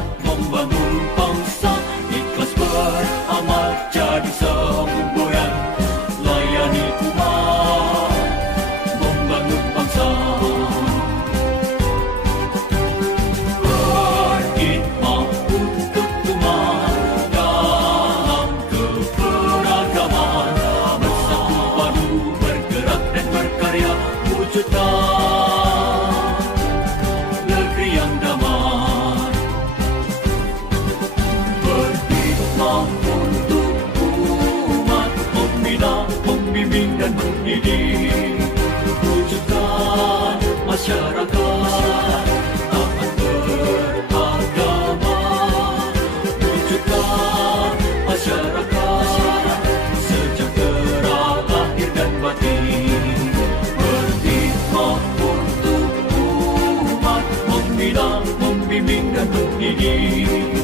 umat membangun bangsa, ikhlas beramal jadi semboyan, layani umat membangun bangsa. Berkhidmat untuk umat dalam keberagaman, bersatu padu bergerak dan berkarya, wujudkan negeri yang damai. Berkhidmat untuk umat, membina, membimbing dan mendidik, wujudkan masyarakat taat beragama, wujudkan masyarakat sejahtera lahir dan batin. Berkhidmat untuk umat, membina, membimbing dan mendidik,